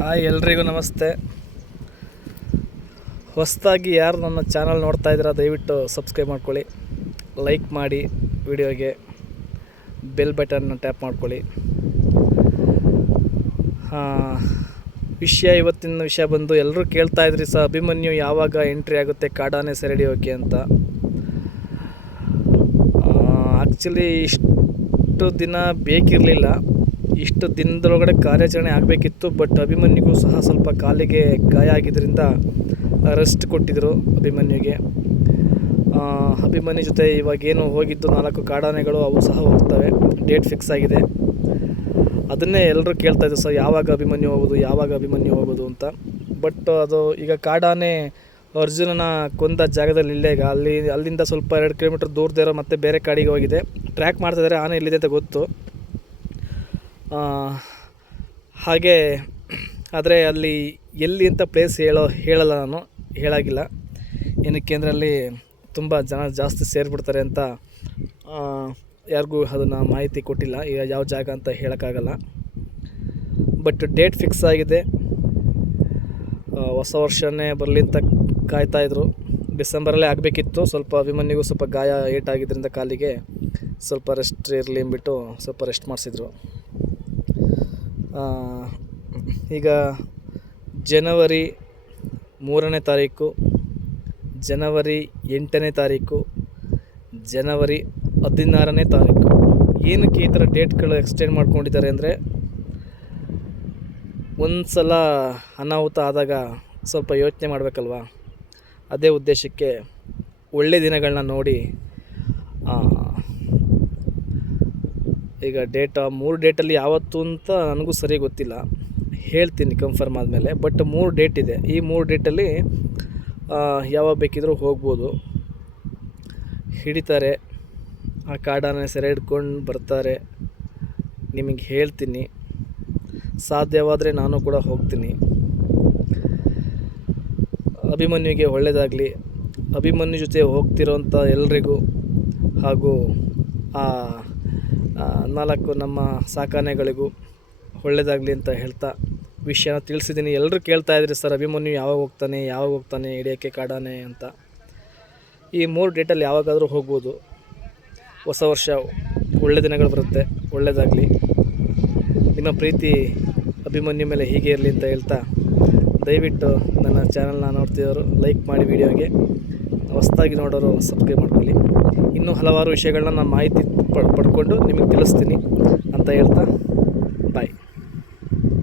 Hi ಎಲ್ರಿಗೂ ನಮಸ್ತೆ. ಹೊಸದಾಗಿ ಯಾರು ನನ್ನ ಚಾನಲ್ ನೋಡ್ತಾ ಇದ್ದೀರಾ, ದಯವಿಟ್ಟು ಸಬ್ಸ್ಕ್ರೈಬ್ ಮಾಡ್ಕೊಳ್ಳಿ. ಲೈಕ್ ಮಾಡಿ ವಿಡಿಯೋಗೆ ಬೆಲ್ ಬಟನ್ನ ಟ್ಯಾಪ್ ಮಾಡ್ಕೊಳ್ಳಿ. ವಿಷಯ ಇವತ್ತಿನ ವಿಷಯ ಬಂದು ಎಲ್ಲರೂ ಕೇಳ್ತಾ ಇದ್ರಿ ಸರ್, ಅಭಿಮನ್ಯು ಯಾವಾಗ ಎಂಟ್ರಿ ಆಗುತ್ತೆ, ಕಾಡಾನೆ ಸೆರೆಡಿಯೋಕೆ ಅಂತ. ಆ್ಯಕ್ಚುಲಿ ಇಷ್ಟು ದಿನ ಬೇಕಿರಲಿಲ್ಲ. ಇಷ್ಟು ದಿನದೊಳಗಡೆ ಕಾರ್ಯಾಚರಣೆ ಆಗಬೇಕಿತ್ತು ಬಟ್ ಅಭಿಮನ್ಯುಗೂ ಸಹ ಸ್ವಲ್ಪ ಕಾಲಿಗೆ ಗಾಯ ಆಗಿದ್ದರಿಂದ ರೆಸ್ಟ್ ಕೊಟ್ಟಿದ್ದರು ಅಭಿಮನ್ಯುಗೆ. ಅಭಿಮನ್ಯು ಜೊತೆ ಇವಾಗೇನು ಹೋಗಿದ್ದು ನಾಲ್ಕು ಕಾಡಾನೆಗಳು ಅವು ಸಹ ಹೋಗ್ತವೆ. ಡೇಟ್ ಫಿಕ್ಸ್ ಆಗಿದೆ. ಅದನ್ನೇ ಎಲ್ಲರೂ ಕೇಳ್ತಾ ಇದ್ರು, ಸರ್, ಯಾವಾಗ ಅಭಿಮನ್ಯು ಹೋಗೋದು, ಯಾವಾಗ ಅಭಿಮನ್ಯು ಹೋಗೋದು ಅಂತ. ಬಟ್ ಅದು ಈಗ ಕಾಡಾನೆ ಅರ್ಜುನನ ಕೊಂದ ಜಾಗದಲ್ಲಿ ಇಲ್ಲೇ ಈಗ. ಅಲ್ಲಿ, ಅಲ್ಲಿಂದ ಸ್ವಲ್ಪ ಎರಡು ಕಿಲೋಮೀಟ್ರ್ ದೂರದಿರೋ ಮತ್ತೆ ಬೇರೆ ಕಾಡಿಗೆ ಹೋಗಿದೆ. ಟ್ರ್ಯಾಕ್ ಮಾಡ್ತಿದ್ದಾರೆ ಆನೆ ಇಲ್ಲಿದೆ ಅಂತ ಗೊತ್ತು. ಹಾಗೆ, ಆದರೆ ಅಲ್ಲಿ ಎಲ್ಲಿ ಅಂತ ಪ್ಲೇಸ್ ಹೇಳೋ, ಹೇಳಲ್ಲ ನಾನು, ಹೇಳಾಗಿಲ್ಲ. ಏನಕ್ಕೆ ಅಂದರೆ ಅಲ್ಲಿ ತುಂಬ ಜನ ಜಾಸ್ತಿ ಸೇರಿಬಿಡ್ತಾರೆ ಅಂತ ಯಾರಿಗೂ ಅದನ್ನು ಮಾಹಿತಿ ಕೊಟ್ಟಿಲ್ಲ. ಈಗ ಯಾವ ಜಾಗ ಅಂತ ಹೇಳೋಕ್ಕಾಗಲ್ಲ. ಬಟ್ ಡೇಟ್ ಫಿಕ್ಸ್ ಆಗಿದೆ. ಹೊಸ ವರ್ಷನೇ ಬರಲಿ ಅಂತ ಕಾಯ್ತಾಯಿದ್ರು ಡಿಸೆಂಬರಲ್ಲೇ ಆಗಬೇಕಿತ್ತು. ಸ್ವಲ್ಪ ಅಭಿಮನ್ಯುಗೂ ಸ್ವಲ್ಪ ಗಾಯ ಏಟಾಗಿದ್ದರಿಂದ ಕಾಲಿಗೆ ಸ್ವಲ್ಪ ರೆಸ್ಟ್ ಇರಲಿ ಅಂದ್ಬಿಟ್ಟು ಸ್ವಲ್ಪ ರೆಸ್ಟ್ ಮಾಡಿಸಿದ್ರು. ಈಗ ಜನವರಿ ಮೂರನೇ ತಾರೀಕು, ಜನವರಿ ಎಂಟನೇ ತಾರೀಕು, ಜನವರಿ ಹದಿನಾರನೇ ತಾರೀಕು. ಏನಕ್ಕೆ ಈ ಥರ ಡೇಟ್ಗಳು ಎಕ್ಸ್ಟೆಂಡ್ ಮಾಡ್ಕೊಂಡಿದ್ದಾರೆ ಅಂದರೆ ಒಂದು ಸಲ ಅನಾಹುತ ಆದಾಗ ಸ್ವಲ್ಪ ಯೋಚನೆ ಮಾಡಬೇಕಲ್ವಾ? ಅದೇ ಉದ್ದೇಶಕ್ಕೆ ಒಳ್ಳೆ ದಿನಗಳನ್ನ ನೋಡಿ ಆ, ಈಗ ಡೇಟ್ ಮೂರು ಡೇಟಲ್ಲಿ ಯಾವತ್ತು ಅಂತ ನನಗೂ ಸರಿ ಗೊತ್ತಿಲ್ಲ. ಹೇಳ್ತೀನಿ ಕನ್ಫರ್ಮ್ ಆದಮೇಲೆ ಬಟ್ ಮೂರು ಡೇಟ್ ಇದೆ. ಈ ಮೂರು ಡೇಟಲ್ಲಿ ಯಾವಾಗ ಬೇಕಿದ್ರೂ ಹೋಗ್ಬೋದು. ಹಿಡಿತಾರೆ. ಆ ಕಾಡಾನೆ ಸೆರೆ ಹಿಡ್ಕೊಂಡು ಬರ್ತಾರೆ. ನಿಮಗೆ ಹೇಳ್ತೀನಿ. ಸಾಧ್ಯವಾದರೆ ನಾನು ಕೂಡ ಹೋಗ್ತೀನಿ. ಅಭಿಮನ್ಯುಗೆ ಒಳ್ಳೆಯದಾಗಲಿ ಅಭಿಮನ್ಯು ಜೊತೆ ಹೋಗ್ತಿರೋಂಥ ಎಲ್ರಿಗೂ ಹಾಗೂ ಆ, ನಾಲ್ಕು ನಮ್ಮ ಸಾಕಾನೆಗಳಿಗೂ ಒಳ್ಳೆಯದಾಗಲಿ ಅಂತ ಹೇಳ್ತಾ ವಿಷಯನ ತಿಳಿಸಿದ್ದೀನಿ. ಎಲ್ಲರೂ ಕೇಳ್ತಾ ಇದ್ರಿ ಸರ್, ಅಭಿಮನ್ಯು ಯಾವಾಗ ಹೋಗ್ತಾನೆ ಯಾವಾಗ ಹೋಗ್ತಾನೆ, ಹಿಡಿಯೋಕ್ಕೆ ಕಾಡಾನೆ ಅಂತ. ಈ ಮೂರು ಡೇಟಲ್ಲಿ ಯಾವಾಗಾದರೂ ಹೋಗ್ಬೋದು. ಹೊಸ ವರ್ಷ, ಒಳ್ಳೆ ದಿನಗಳು ಬರುತ್ತೆ ಒಳ್ಳೆಯದಾಗಲಿ ನಿಮ್ಮ ಪ್ರೀತಿ ಅಭಿಮನ್ಯು ಮೇಲೆ ಹೀಗೆ ಇರಲಿ ಅಂತ ಹೇಳ್ತಾ ದಯವಿಟ್ಟು ನನ್ನ ಚಾನಲ್ನ ನೋಡ್ತಿದ್ದವರು ಲೈಕ್ ಮಾಡಿ ವಿಡಿಯೋಗೆ ಹೊಸದಾಗಿ ನೋಡೋರು ಸಬ್ಸ್ಕ್ರೈಬ್ ಮಾಡ್ಕೊಳ್ಳಿ. ಇನ್ನೂ ಹಲವಾರು ವಿಷಯಗಳನ್ನ ನಾನು ಮಾಹಿತಿ ಪಡ್, ಪಡ್ಕೊಂಡು ನಿಮಗೆ ತಿಳಿಸ್ತೀನಿ ಅಂತ ಹೇಳ್ತಾ